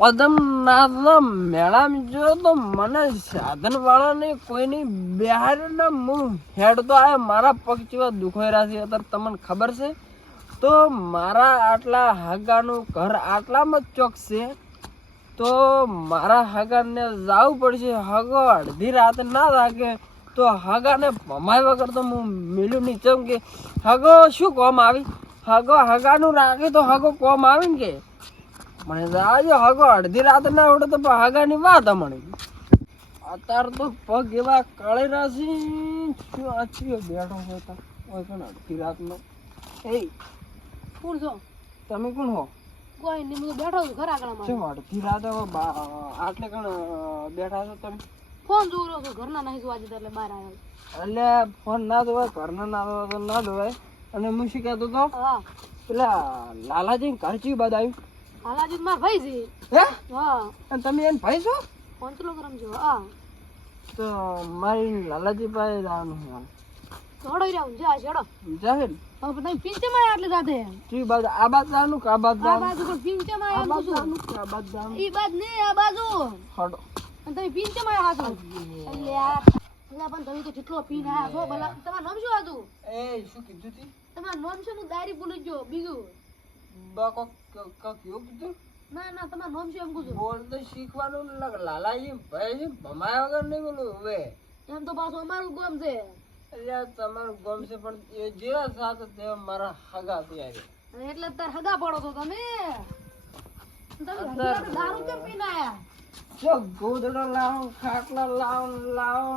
પદમનાથના મેળામાં જો તો મને સાધન વાળાને કોઈની બહાર ના હું હેડતો આવે મારા પગ જેવા દુખાઈ રહ્યા છે. અત્યારે તમને ખબર છે તો મારા આટલા હગાનું ઘર આટલામાં જ ચોક છે તો મારા હગાને જવું પડશે. હગો અડધી રાત ના લાગે તો હગાને ભમાય વગર તો હું મિલું નહીં. ચમ કે હગો શું કોમ આવી હગાનું રાખે તો હગો કોમ આવી ને કે મને જાજો હગો અડધી રાત ના ઉડે તો હગાની વાત મળી. અત્યારે તો પગ એવા કળેરા છે શું આછીઓ બેઠો હતો ઓય પણ અડધી રાતનો. એ કોણ છો તમે કોણ હો? કોઈ નહીં, હું બેઠો છું ઘર આગળ. શું અડધી રાત આટલે કણ બેઠા છો તમે? ફોન જોઈ રહ્યો છું, ઘરના નહીં જોવા જતા એટલે બહાર આવ્યો. એટલે ફોન ના ધોવાય, ઘરના ના ધોવાય તો ના ધોવાય. અને હું શું કહેતો હતો હા પેલા લાલાજી ઘર ચી બાદ આવ્યું? હાલાજી મારા ભાઈ છે. હે હા અને તમે એને ભાઈ છો? 5 કિલોગ્રામ છો. હા તો મારી લાલાજી પાસે જવાનું છે. થોડો રહ્યા જા છેડો જાહેર હવે તમે પિંચે માં આટલી રાતે ચી બાદ આ બાદ જવાનું કે આ બાદ આ જવાનું? બાજુ પણ પિંચે માં આ આમ બાદ છું. જવાનું કે આ બાદ જવાનું? ઈ બાદ ને આ બાજુ હડો અને તમે પિંચે માં આવ્યા છો. એટલે યાર ભલા પણ તમે તો કેટલો પીને આયા છો. ભલા તમારું નામ શું હતું? એ શું કીધું તી? તમારું નામ શું? હું ડાયરી ભૂલી ગયો. બીજું બાકો કેવું કીધું? ના ના તમારું નામ શું એમ પૂછું? બોલતો શીખવાનું લાલાજી ભાઈ છે ભમાયા વગર નહીં બોલું. હવે એમ તો પાછું અમારું ગામ છે. એટલે તમારું ગમ છે પણ એ જેવા સાથે તે મારા હગા ત્યારે અને એટલે તાર હગા પડો છો તમે. તમે હજી દારૂ કેમ પીને આયા? જો ગોદડો લાવો, ખાટલા લાવો,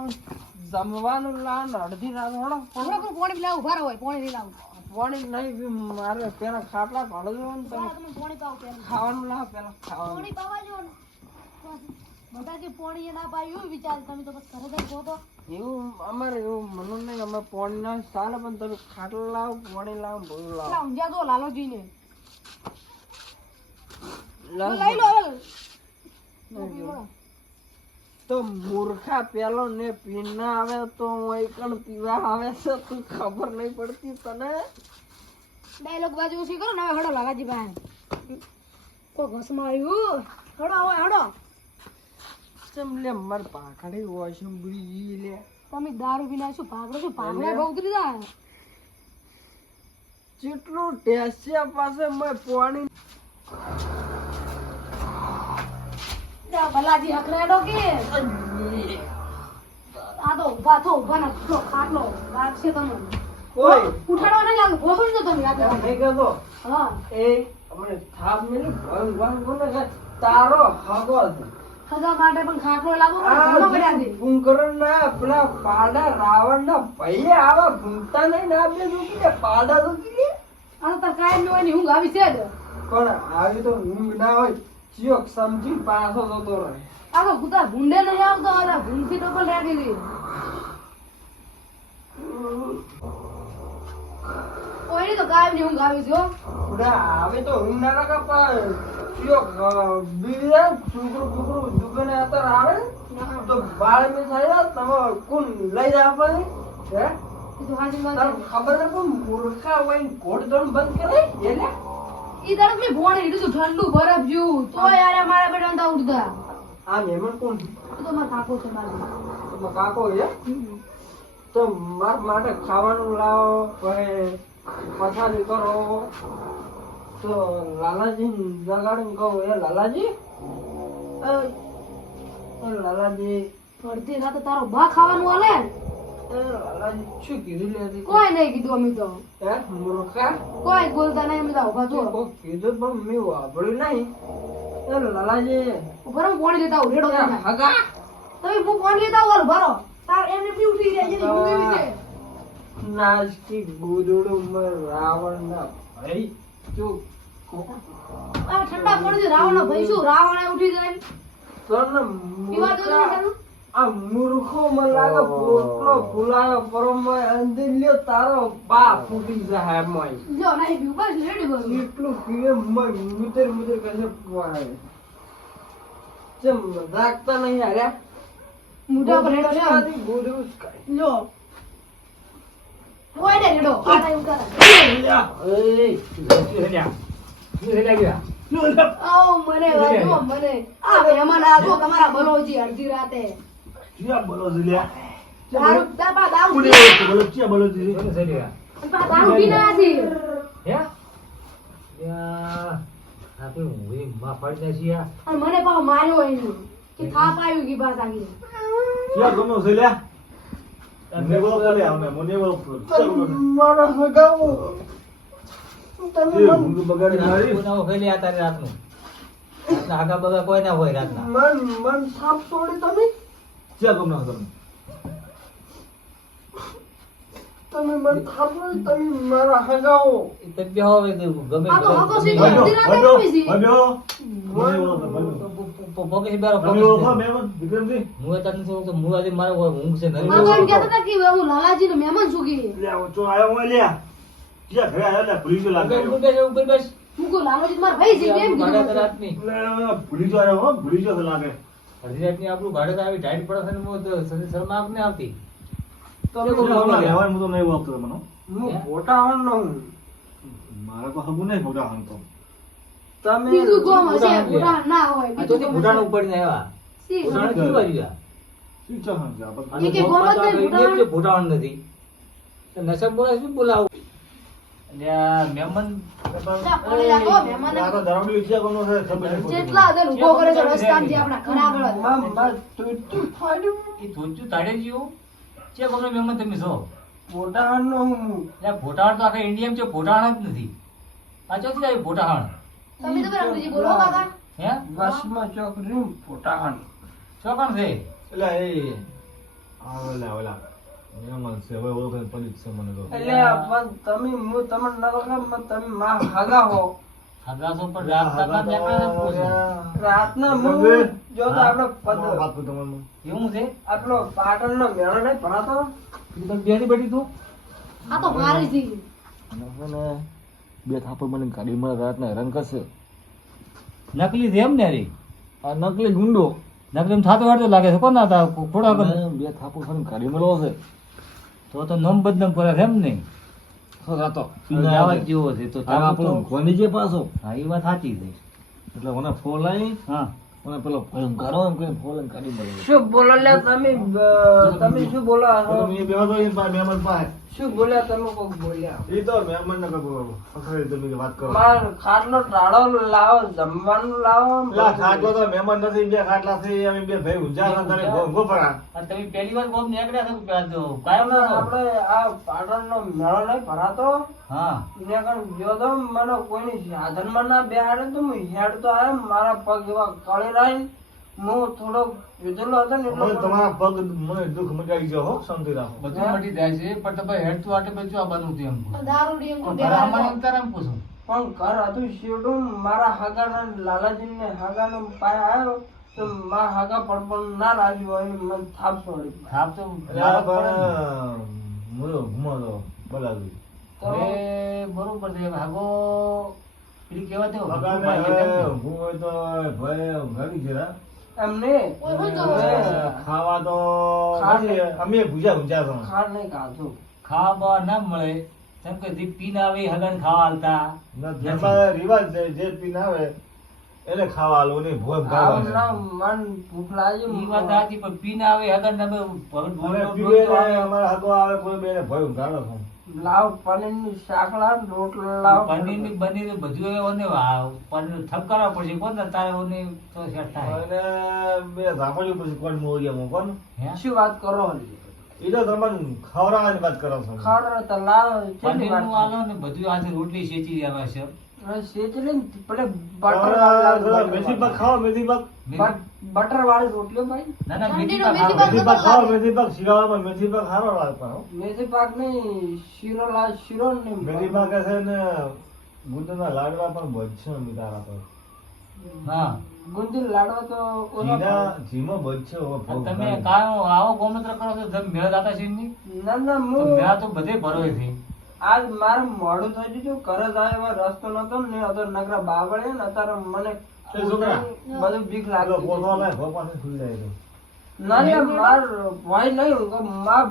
જમવાનું લાવો, અડધી રાત હળો હમણાં કોઈ પાણી લાવું ઉભા રહો, પાણી નહીં લાવું. પાણી નહીં મારે પેલા ખાટલા કાઢો છો ને તમે તમે પાણી પાવ પેલા. ખાવાનું લાવો પેલા ખાવાનું. પાણી પાવા જો ને. બધા કે પાણી એ ના પાયું વિચાર તમે તો બસ ઘરે જઈ કહો તો. એવું અમારે એવું મનું નહીં. અમે પાણી ના ચાલે પણ તમે ખાટલા લાવો, પાણી લાવો, બધું લાવો. પેલા ઊંઝા જો લાલોજી ને લાવો. લઈ લો હવે. તો મૂર્ખા પેલો ને પીન ના આવે તો હું એકણ પીવા આવે છે તું ખબર નહીં પડતી તને? ડાયલોગ બાજુ ઓછી કરો ને હવે હડો લાલાજી ભાઈ. કોઈ ઘસમાં આવ્યું હડો હવે હડો. ચમ લે માર પાખડી વોશિંગ બુરી લે. તમે દારૂ પીને શું ભાગડો છો? ભાગડે બહુ ઉતરી જાય. જેટલું ટેસ્ટિયા પાસે મેં પાણી ભલાજી હકરાડો કે આ તો ઉભા થો ઉભા ના થો ખાટલો લાગશે તમને. કોઈ ઉઠાડવા નહીં લાગે ભોગણ છો તમે આ નહીં કહેતો. હા એ અમને થાપ મેલી ભગવાન બોલે કે તારો હગો છે. સગા માટે પણ ખાટલો લાગો ઘણો પડ્યા છે. કુંકરણ ના પેલા પાડા રાવણ ના ભાઈ આવા ભૂમતા નહીં ના બે દુખી દે પાડા દુખી દે. આ તો કાયમ ની ઊંઘ આવી છે જ. પણ આવી તો ઊંઘ ના હોય ચિયોક સમજી પાછો જતો રહે. આ તો કુતા ભૂંડે નહીં આવતો અરે ભૂંડથી તો પણ રાખી દી. ઓય તો કાયમ ની ઊંઘ આવી છે હો. ઉડા આવે તો ઊંઘ ના લાગે પણ ચિયોક બીજા છોકરું દુકાને અત્યારે આવે તો બાળ મે થાય તમે કોણ લઈ જાય પણ હે એ તો હાજી વાત તને ખબર ને પણ મૂર્ખા હોય ને ઘોડ દોડ બંધ કરે એટલે ઈ તરફ મે ભોણે હીડું ઠંડુ બરફ જેવું તો યાર મારા બેટા નતા ઉડતા. આ મહેમાન કોણ? એ તો મારા કાકો છે મારો. તમારો કાકો છે? તો માર માટે ખાવાનું લાવો પછી પથારી કરો તો લાલાજી જગાડીને કહું એ લાલાજી લાલાજી અડધી રાતે તારો બા ખાવાનું આલે. લાલાજી શું કીધું લે કોઈ નહીં કીધું અમે તો. હે મૂર્ખા કોઈ બોલતા નહીં અમે તો ઉભા છો. કોક કીધું પણ મેં વાપર્યું નહીં. એ લાલાજી ઉભા રહો પાણી લેતા આવું રેડો તમે. હગા તમે હું પાણી લેતા આવું ભરો તાર એમને બી ઉઠી જાય છે ઊંઘ એવી છે. નાસ્તિક ગોદડું રાવણ ના ભાઈ જો આ ઠંડા પાણી રાવણ નો ભાઈ શું રાવણ ઉઠી જાય તને પીવા દો ને તારું. આ મૂર્ખો મને લાગે પોટલો ફૂલાયો પરમ અંદર લ્યો તારો બા ફૂટી જાય મય જો નહીં પીવું બસ રેડી બોલ. એટલું પીવે મય મુતર કશે પવાય ચમ રાખતા નહીં હાર્યા મોઢા પર રેડો છે આમ. ગોદડું લો કોઈ ને રેડો આ ટાઈમ ઉતાર. આવ મને વાજો મને આ મહેમાન આ જો તમારા બલોજી અડધી રાતે ક્યાં બોલો છે લ્યા દારૂ દાબા દારૂ કોને બોલો ક્યાં બોલો છે દારૂ પીના નથી અને મને પાછો માર્યો એનું કે થાપ આવ્યું કે બાત આવી ક્યાં ગમો છે લ્યા મને બોલો લે આવને મને બોલો મારા હગાઓ તમે એ ઊંઘ બગાડી મારી મન થાપ છોડી તમે ક્યાં ગમો તમે તમે મન થાપ છોડી તમે મારા હગાઓ આ તો હકો સી અડધી રાતે આવી છે ભાઈઓ મને બોલો આ તો એમ કહેતા હતા કે હું લાલાજી નો મહેમાન છું કે લે ઓછો આયો હું લ્યા ક્યાં ઘરે આયો લે ભૂલી ગયો લાગે હું કો લાલાજી મારા ભાઈ છે કેમ કીધું લે ભૂલી ગયો આયો હો ભૂલી ગયો લાગે તમે હું તો નહીં ઓળખતો મને હું ગોટાળો નો હું મારે તો હબુ નહીં ખોટા હાલ તો તમે બીજું કોમ હશે પૂરા ના હોય બીજું કોમ હશે. સી શું ચાહન છે આપણે એ કે ગોમ જ નહીં ભૂટાણ. જા, કોને જાતો? મહેમાનને આ તો દારૂડી છે કોનો છે ખબર નહીં પડતી. જેટલા દર ઉભો કરે છે રસ્તામાં આપણા ઘર આગળ જ. તું ફાડ્યું ગોટાળો નો હું તમે તો બરાબર બીજી બોલો કાકા બસમાં ચોક રહ્યું પોટાહન એટલે એ ઓલા ઓલા મહેમાન છે હવે ઓળખે પડી છે મને તો એટલે પણ તમે હું તમને ન ઓળખાણ, તમે માં હગા હો રાતના હું જો તો આપણો વાત કરું તમને આપણો પાટણનો મેળો નહીં ભરાતો આ તો મારી થી બે થાપડ મને ગાડી મળે રાતના હેરાન કરશે નકલી છે એમ ને રે આ નકલી ગુંડો નકલી થતો વાળતો લાગે છે કોણ હતા ખોડા બે થાપડ મને ગાડી મળવો છે તો નમ બદનામ કરે છે એમ ને રાતો આવા જેવો છે તો આપણો કોની જે પાછો હા એ વાત સાચી છે એટલે મને ફોન આવી હા મને પેલો ફોન કરો એમ કરીને ફોન ગાડી મળે શું બોલો લે તમે તમે શું બોલો તમે બેહો તો એ મહેમાન પાસે શું બોલ્યા તમે કોક બોલ્યા એ તો મહેમાન ને પકડી તમે વાત કરો માર ખાટલો ટાળો લાવો જમવાનું લાવો લા ખાટલો તો મહેમાન નથી બે ખાટલા છે અમે બે ભાઈ ઊંઝા ના તારે ગોફરા અને તમે પહેલી વાર બોમ્બ નીકળ્યા છો કાયમ આપણે આ પાટણનો મેળો નહીં ભરાતો હા ત્યાં કણ ગયો તો મને કોઈની સાધનમાં ના બેહાડે તો હું હેડ તો આવ્યો મારા પગ એવા કળી રહી હું થોડો વિધેલો હતો ને મને તમારા પગ મને દુઃખ મટાડી ગયો હો શાંતિ રાખો બધું મટી જાય છે પણ તમે હેડ તો આટે બધું આવવાનું હતું એમ દારૂડી એમ પણ દેવા ભરામાં એમ તારે એમ પૂછું પણ ઘર હતું શેડું મારા હાગાના લાલાજીને હાગાનો પાય આવ્યો તો મારા હાગા પણ ના લાગ્યું હોય મને થાપ છોડી થાપ તો યાર પણ મુરો ઘુમો તો બોલાવી હવે બરોબર છે ભાગો પેલી કેવા તે બગાડે હું હોય તો ભાઈ ઘણી જરા એમને ઓય હું તો ખાવા તો ખાવા અમે ભૂજા છો ખાર નહીં ખાધું ખાવા ના મળે જેમ કે જે પીને આવે એ હગન ખાવા હાલતા અમારા રિવાજ છે જે પીને આવે એને ખાવા આલો ને ભોગ આવના મન ભૂખ લાગી ઈ વાત સાચી પણ પીને આવે હગન તમે પીવે ને અમારા હગો આવે કોઈ બેને ભય ગાળો છો લાવ પનીરની શાક લાવ રોટલો લાવ પનીર ની બનીર ને બધું ઓને પનીર થપ કરવા પડશે કોણ ને તારે ઓને તો સેટ થાય અને બે ધાપડ્યું પછી કોણ મોરિયા મો કોણ હે શું વાત કરો એ તો તમને ખવડાવવાની વાત કરો છો ખાડ તો લાવ પનીર નું આલો ને બધું આજે રોટલી શેચી આવે છે સેચલી પેલે ખવડાવ મેથી પાક ખાઓ મેથી પાક બટર વાળી રોટલીઓ ભાઈ ના ના મેથી ઠંડીનો પાક મેથી ખાવા. મેથી પાક ખાઓ મેથી પાક શિરાવામાં મેથી પાક સારો લાગતો હો મેથી પાક ની શીરો લાવ શીરો ને મેથી પાક છે ને ગુંદના લાડવા પણ બચશે મીઠા તો હા ગુંદી લાડવા તો જીના જીમો બચશે હો તમે કાયો આવો ગોમત્ર કરો છો તમે મેળ દાતા છે ની ના ના તો હું મેળા તો બધે ભરોય છે આજ મારે મોડું થઈ ગયું ઘરે જાય એવો રસ્તો નતો ને અધર નગરા બાવળે ને અત્યારે મને એ છોકરા, બધું બીક પેલો લાગતી પોતો ને ભોપાને ખુલી જાય તો ના ના માર ભાઈ નહીં હું કહું, માર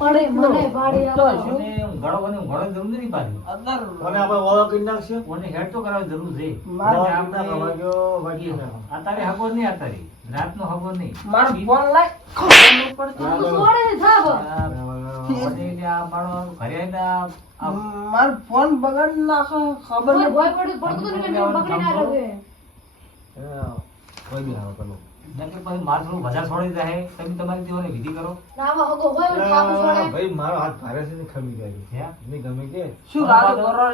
પડે મને ભાડે તો આપો. શું? અને ઊંઘાડવાની જરૂર નથી પાછી. અગર કોને આપણે ઓળખ કરી નાખશે ઓને હેડ તો કરાવવાની જરૂર છે. મારે ઓળખ આપણે ના ખવાજો, વાગી ના. આ તારે હગો નહીં, આ તારી રાતનો હગો નહીં. મારો ફોન લાય ખબર નહીં પડતી. તું છોડે ને થાપ. આ મારો ઘરે આવીને આ મારો ફોન બગાડી નાખે ખબર મને નહીં ભય પડતું હતું ને કે મેં પકડી ના રહ્યો છે. કોઈ બી આવે પેલો નકર પછી માર થોડું વધારે છોડી જાય. તમે તમારી દેવાની વિધિ કરો. ના આમાં હગો હોય ને થાપ છોડે. ભાઈ મારો હાથ ભારે છે ને ખમી હે? જાય નહીં ગમે કે શું રાડું કરો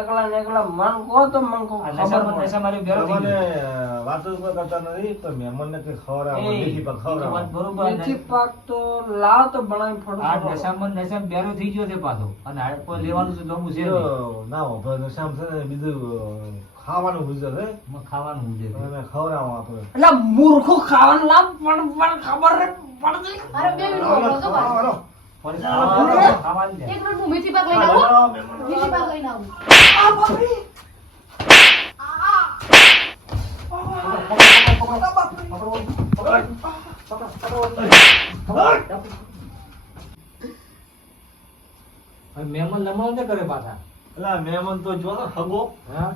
એકલા ને એકલા મન કહો તો મન કહો આ ખબર નશામાં પડે. નશામાં મારી બેરો થઈ તમને ગયો. વાતો કોઈ કરતા નથી પણ મહેમાનને કઈ ખવડાવો એ, દેખી પર એ તો વાત ખવડાવો બરોબર. મેથી પાક તો લાવ તો બનાવી આ ફોડો નશામાં બેરો થઈ ગયો છે પાછો. અને આ કોઈ લેવાનું છે જોવું છે નહીં. તો ના વાપરો શામ છે ને બીજું ખાવાનું ગુજર છે એમાં ખાવાનું છે. અને ખવડાવો આપણે એટલે મૂર્ખો ખાવાનું લાવ પણ ખબર નહીં પડતી. અરે બે મિનિટ ઉભો તો ભાઈ. હાલો. પણ ખાવાનું છે. એક મિનિટ હું મેથી પાક લઈને આવું. હાલો, મહેમાન. મેથી પાક લઈને આવું. આ બાપરી. હવે મહેમાન લમણ ન કરે પાછા. અલા, મહેમાન તો જો ને હગો હા?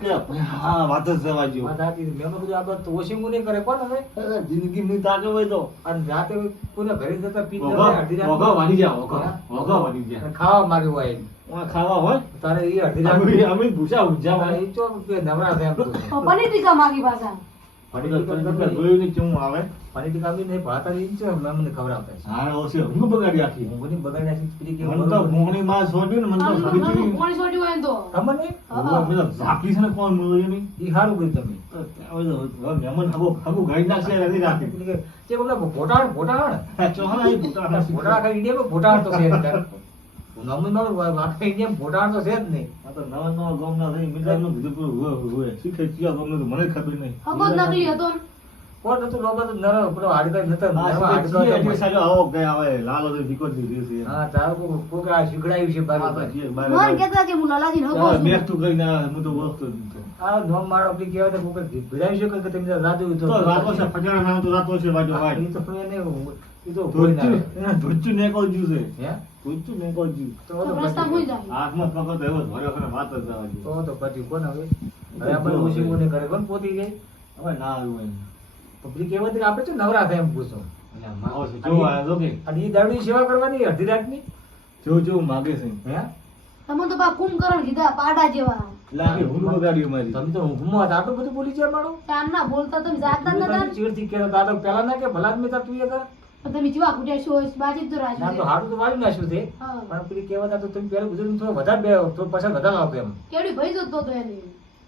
કે હા વાત જ જવા જેવું. વાત સાચી છે. મહેમાન બધું આ બધું ઓછીમું નહીં કરે કોણ હવે? જિંદગી ની તાકે હોય તો અને રાતે કોઈને ઘરે જતા પીને વઘા અડધી રાતે- વઘા વાળી જા વઘા હા? વઘા વાળી જા અને ખાવા માંગ્યું હોય એમ. ઓય ખાવા હોય તારે એ અડધી રાતે- અમે ભૂસા ઉજા હા, એ ચો કે નવરા થાય એમ કહું છું. પનીર ટીકા માંગી પાછા. જોયું ને કેવું આવે પાણી ટીકા બી નહીં ભાતા ઈ જ છે, મહેમાનને ખવડાવતા છે. હા ઓછે હું બગાડી આખી હું બધી બગાડી નાખી પેલી કે મને તો મોહની માં છોડ્યું ને મને તો આનું ફરીથી પાણી છોડ્યું હોય ને તો. ખબર નહીં? મેં તો ઝાપી છે ને કોણ મળ્યું નહીં ઈ સારું કર્યું તમે. તો ત્યાં હવે તો મહેમાન હગો ગાડી નાખશે નથી રાખી પેલી કે જે પેલા ભોટાણ ચોહાના એ ભૂતા ભોટાણ આખા ઇન્ડિયામાં ભોટાણ તો છે જ નહીં. નોર્મલ આખા ઇન્ડિયામાં ભોટાણ તો છે જ નહીં. આ તો નવા નવા ગામના થઈ મિજાજનું કીધું પૂરું હોય શીખે ક્યાં ગામનું તો મને ખબર નહીં હગો જ નકલી હતો ને. કોણ હતું લોકો તો નરો પેલો હાડકા નતો આ નવા હાડકા શીખે હતા. સાજો આવો કે આવે લાલો તો શીખો જ દીધી છે હા તારો કોક આ શીખડાયું છે આ બરાબર. તો જે મને બારે કહેતા કે હું લાલાજીને હગો છું. મેં તું કઈ ના હું તો ઓળખતો જ નતો આ નોમ મારો આપણી કહેવાય તો કોક ભીડાવી શકે કે તમે રાતે તો રાતો છે ફટાણા નામ તો રાતો છે વાજો વાજ ઈ તો પણ એને ઈ તો કોઈ ના આવે. ધુચ્ચું ને કોઈ જ્યુ છે હે? ધુચ્ચું ને કોઈ જ્યુ તો તો તો રસ્તા પછી- મુઈ જાય. હાથમાં પકડ તો એવો ધોર્યો કરે વાત જ જવા દે તો પછી કોણ હવે હવે આપણે ઓછી કોને કરે કોણ પોતી જાય હવે ના આવ્યું એમ પબ્લિક એવા છે કે આપણે શું નવરા થાય એમ પૂછો આવો છે જો આ જો કે અને ઈ દારૂની સેવા કરવાની અડધી રાતની જો જો માગે છે હે તમે તો બા કુંભકરણ કીધા પાડા જેવા. લાગે હું બગાડ્યું મારી તમે તો ઊંઘમાં હતા આટલું બધું બોલી જાય મારો તાર ના બોલતા તમે જાગતા નતા. ચીડથી કહેતા હતા તો પેલા ના કે ભલા જ મેં તાર તું એ કર પણ તમે જેવા કુટ્યા છો બાજી તો ના તો રાજી. હાડું તો વાળી નાખ્યું છે હા. પણ પેલી કહેવાતા તો તમે પેલા બધું થોડો વધારે બે થોડું પાછળ વધારે આવતો એમ કેવડી ભઈ જતો તો એને.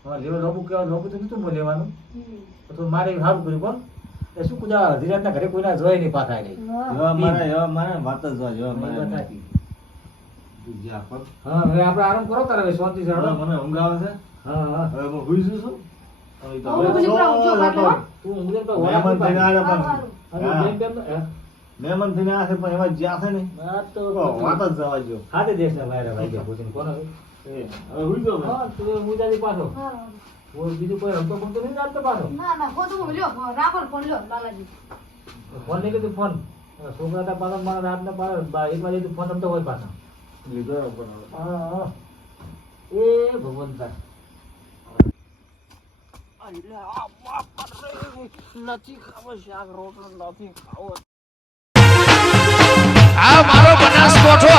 હા લેવા લોબુ કહેવા લોબુ તો નતું લેવાનું હમ. તો મારે સારું કર્યું કોણ એ શું કુદા અડધી રાતના ઘરે કોઈના જોઈ નહીં પાછા આવી હા. એવા મારા વાત જ જો એવા મારા બીજા પર હા હવે આપણે આરામ કરો તારે હવે શાંતિ છે હવે મને ઊંઘ આવે છે હા હા હવે હું હુઈ જઉં છું હવે તો હવે પછી પેલા ઊંચો ખાટલો હો. તું ઊંઘે તો મહેમાન થઈને વળાવી આવ્યા સારું, પણ અને હા. બેન બેન હે? મહેમાન થઈને આવ્યા છે પણ એમાં જ્યાં છે ને આ તો વાત જ જવા જો હાથે દેશના બહાર ભાઈ ગયા પૂછીને કોણ હવે હવે હુઈ જાઉં મેં. હા તું મુજાજી પાછો હા. ઓર બીજું કોઈ રમતો બમતો નહીં રાખતો પાછો ના ના ફોન તો લ્યો રાખો ને ફોન લ્યો લાલાજી. ફોન નહીં કીધું ફોન છોકરા હતા પાછા મારા રાતના પાછા 1 વાગે ફોન રમતો હોય પાછા લીધો પણ હવે. હા હા એ ભગવાન તાર અરે આ બાપ રે, નથી ખાવો શાક રોટલો નથી ખાવો. આ મારો બનાસકોઠો